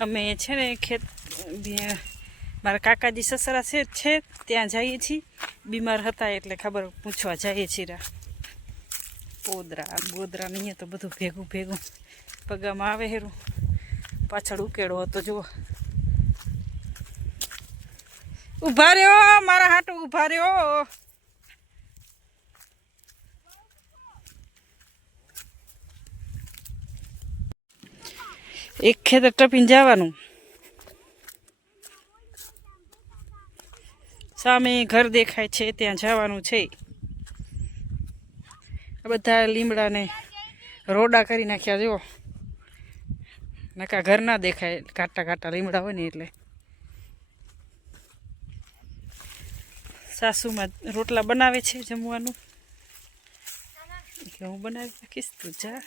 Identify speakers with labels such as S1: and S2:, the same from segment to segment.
S1: અમે છે ને ખેત મારા કાકાજી સસરા છે છે, ત્યાં જઈએ છીએ. બીમાર હતા એટલે ખબર પૂછવા જઈએ છીએ રા. પોદરા બોદરા નહીં તો બધું ભેગું ભેગું પગામાં આવે હેરું. પાછળ ઉકેળો હતો, જુઓ. ઊભા રહ્યો, મારા હાટો ઊભા રહ્યો. એક ખેતર ટપીને જવાનું. સામે ઘર દેખાય છે, ત્યાં જવાનું છે. આ બધા લીમડાને રોડા કરી નાખ્યા જુઓ નકા ઘર ના દેખાય કાટા કાટા લીમડા હોય ને એટલે. સાસુમાં રોટલા બનાવે છે જમવાનું. એટલે હું બનાવી નાખીશ? તું જા.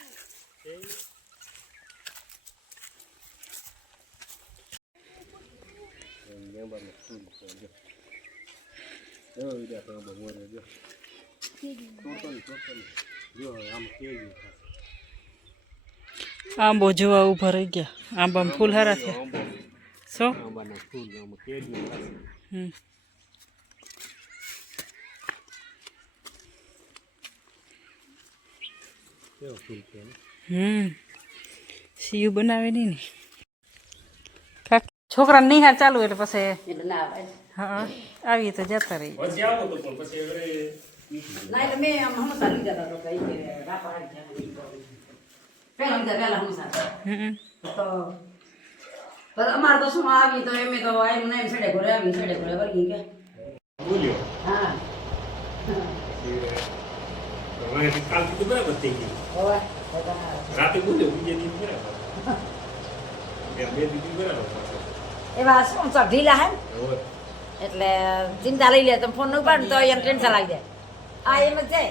S1: આંબો જોવા ઊભા રહી ગયા આંબામાં ફૂલ હારા થયા. હમ
S2: કેવા ફૂલ છે ને?
S1: તો
S2: પણ
S3: અમારે તો શું આવી તો એમ તો એમ ને એમ સડે ઘરે આવી સડે ઘરે વળગી કે હા.
S2: કાલથી તો બરાબર થઈ ગયું.
S3: તો તમારે.
S2: રાતે બોલ્યો બીજે દિવસ બરાબર. બે દીધી બરાબર. પાછો
S3: એવા શું ઢીલા હે? ને? એટલે ચિંતા લઈ લે તમે ફોન ન ઉપાડ તો એને ટેન્શન લાગી જાય. આ એમ જ છે?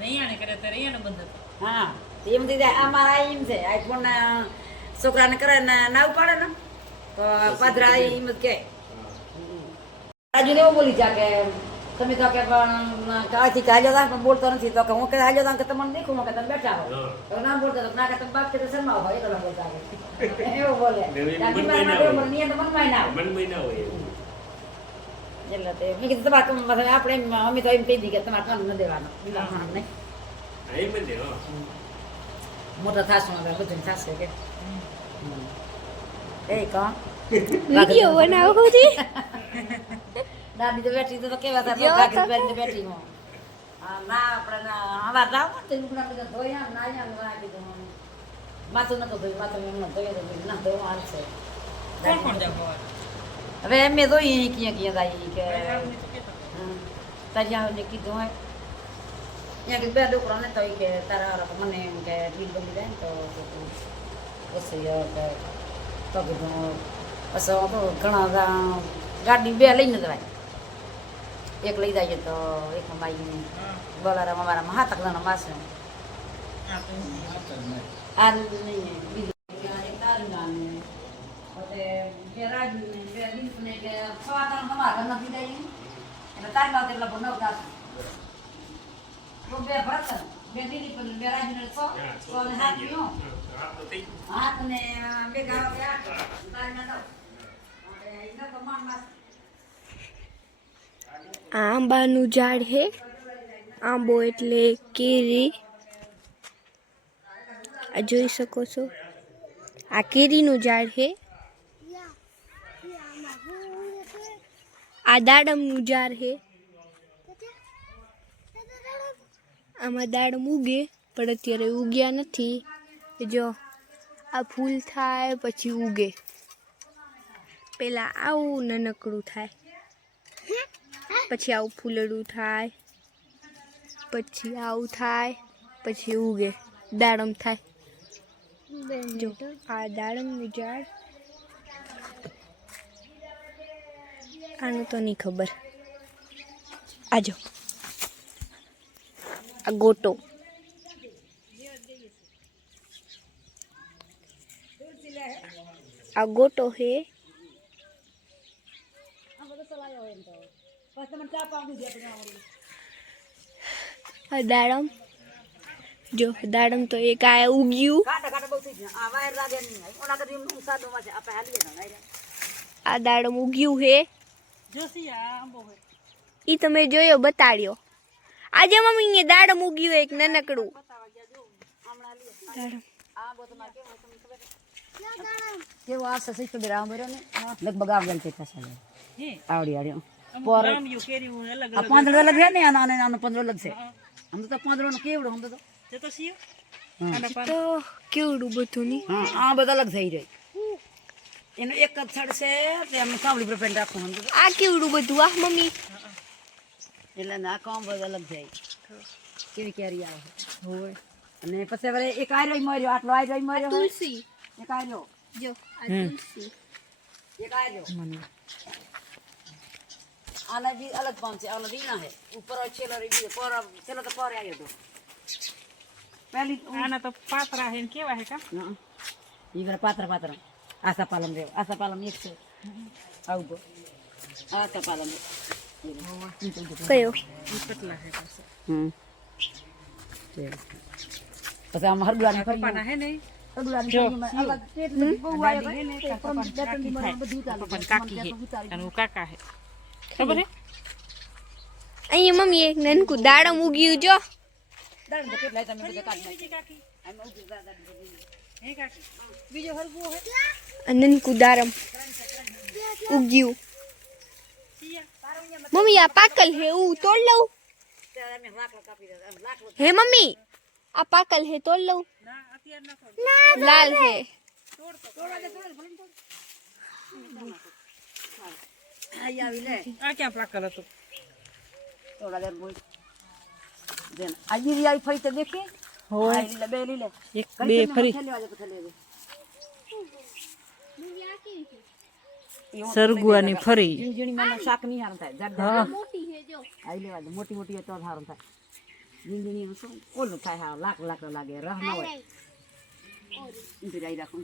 S1: રૈયાને કરે તો રૈયાને બંધ
S3: હા એમ થઈ જાય. આ મારા એમ છે. આ ફોન છોકરાને કરે ને ના ઉપાડે ને તો પાદરા એમ જ કે રાજુ ને એવું બોલી જા કે તમે તો કે પણ કાળથી ચાલ્યો હતા પણ બોલતો નથી. તો કે હું કે ચાલ્યો હતા કે તમને દેખું હું કે તમે બેઠા હો. તો ના બોલતો તો ના કે તમે બાપ કે તો શરમાવો હોય તો બોલતા હોય. એવું બોલે.
S2: એટલે
S3: આપણે અમે તો એમ કહી દીધી કે તમારે કામ ન દેવાનું. મોટા થાશું હવે બધું થશે કે. એ કા?
S4: વીડિયો બનાવો છે
S3: દાદી તો બેઠી તો કેવા હતા બેઠી બેઠી હું. ના આપણે ના હવાર લાવ તે લુગડા બધા ધોયા નાયા ને વાગી તો માથું નતો ધોયું માથું એમને ધોયું ધોયું. ના ધોવા છે.
S1: કોણ કોણ જાવ
S3: હવે? એમ મેં ધોઈ ક્યાં ક્યાં જાય કે. તારી ને કીધું હોય. ત્યાં કે બે છોકરા ને તો કે તારા મને એમ કે ડીલ બની જાય ને તો પછી કે તો કીધું પછી ઘણા બધા ગાડી બે લઈને જવાય એક લઈ જાય તો એક માઈ બોલારામ અમારા મહાતક જણા માસે. આ નહીં બીજું એક તારીના બે રાજુ ને બે દીપ ને કે સવા ત્રણ તમારા ઘરના પી જાય એટલે તારી વાત એટલે નવ તાસ તો બે ભરત બે દિલીપ બે રાજુ ને સો
S2: હા,
S3: સો ને હાથ ને. બે ગાળો ગયા તો માન માસ.
S4: આંબાનું ઝાડ હે. આંબો એટલે કેરી. આ જોઈ શકો છો. આ કેરીનું ઝાડ હે. આ દાડમનું ઝાડ હે. આમાં દાડમ ઉગે, પણ અત્યારે ઉગ્યા નથી. જો, આ ફૂલ થાય, પછી ઉગે. પહેલાં આવું નાનકડું થાય. પછી આવું ફૂલડું થાય, પછી આવું થાય, પછી ઉગે દાડમ થાય. જો, આ દાડમનું ઝાડ. આનું તો નહીં ખબર. આજો આ ગોટો. આ ગોટો હે. આ દાડમ જો દાડમ તો એક આ ઉગ્યું
S3: કાંટા કાંટા બહુ થઈ ગયા આ વાયર લાગે નહીં ઓલા કદી હું સાદો માં છે આપણે હાલીએ ને વાયર
S4: આ દાડમ ઉગ્યું હે
S1: જોશી આ આંબો હોય
S4: ઈ તમે જોયો બતાડ્યો. આજે મમ્મી અહીંયા દાડમ ઉગ્યું એક નાનકડું. દાડમ.
S3: કેવો આવશે સહી ખબર આમ બરો ને? લગભગ આવડે તે પર
S1: અલગ
S3: આ પાંદડો અલગ છે ને આનો આનો પાંદડો અલગ છે. આમ તો પાંદડો નો કેવડો આમ તો
S1: જે તો સીયો
S3: હા.
S1: આના પાન
S4: તો કેવડું બધું ની?
S3: હા આ બધા અલગ થઈ જાય. એનો એક જ છડ છે તે અમે સાવલી પર પેન્ટ રાખવું સમજો
S4: આ કેવડું બધું? આ મમ્મી.
S3: એટલે ના કામ બધા અલગ જાય. કેવી કેરી આવે. હોય અને પછી હવે એક આયરો મર્યો આટલો આયરો મર્યો.
S4: તુલસી.
S3: એક આયરો.
S4: જો આ તુલસી.
S3: એક આયરો. આના બી અલગ પામ છે આનો દીના હે. ઉપર છેલ્લો ગયો પર છેલ્લો તો પર આવ્યો તો. પહેલી
S1: આના તો પાતરા હે કેવા હે કા?
S3: હા. ઈ બધા પાતરા પાત્ર. આશા પાલમ રે આસા પાલમ એક છે. આવું તો આસા પાલમ
S4: કયો?
S1: કેટલા હે પાસે
S3: હમ. પછી આમ હરગુલાની ફરી
S1: પાના હે
S3: નહીં.
S1: કાકા હે. અને કાકા હે. ખબર હે?
S4: અહીંયા મમ્મી એક નાનકું દાડમ ઉગ્યું જો.
S3: દાડમ તો કેટલા તમે બધા કાઢી નાખી.
S1: કાકી
S3: આમ ઉતરી જા,
S1: હે કાકી? બીજો હરગો હે?
S4: આ દાડમ ઉગ્યું. મમ્મી આ પાકલ હે હું તોડ લઉં. હે મમ્મી? આ પાકલ હે તોડ લઉં.
S1: ના અત્યારે ના થોડું
S4: લાલ હે
S3: તોડ તોડ. લે આવી ફરી તો દેખી
S1: હોય
S3: આ લીલે બે લીલે
S1: એક બે ફરી સરગુઆની ફરી
S3: ઝીણી ઝીણી મને શાક નહીં હારું થાય જાડ
S1: હા
S3: આઈ લેવા દે મોટી મોટી તો હારું થાય ઝીણી ઝીણી શું ઓલું થાય હા લાક લાક લાગે રહ ન હોય રાખું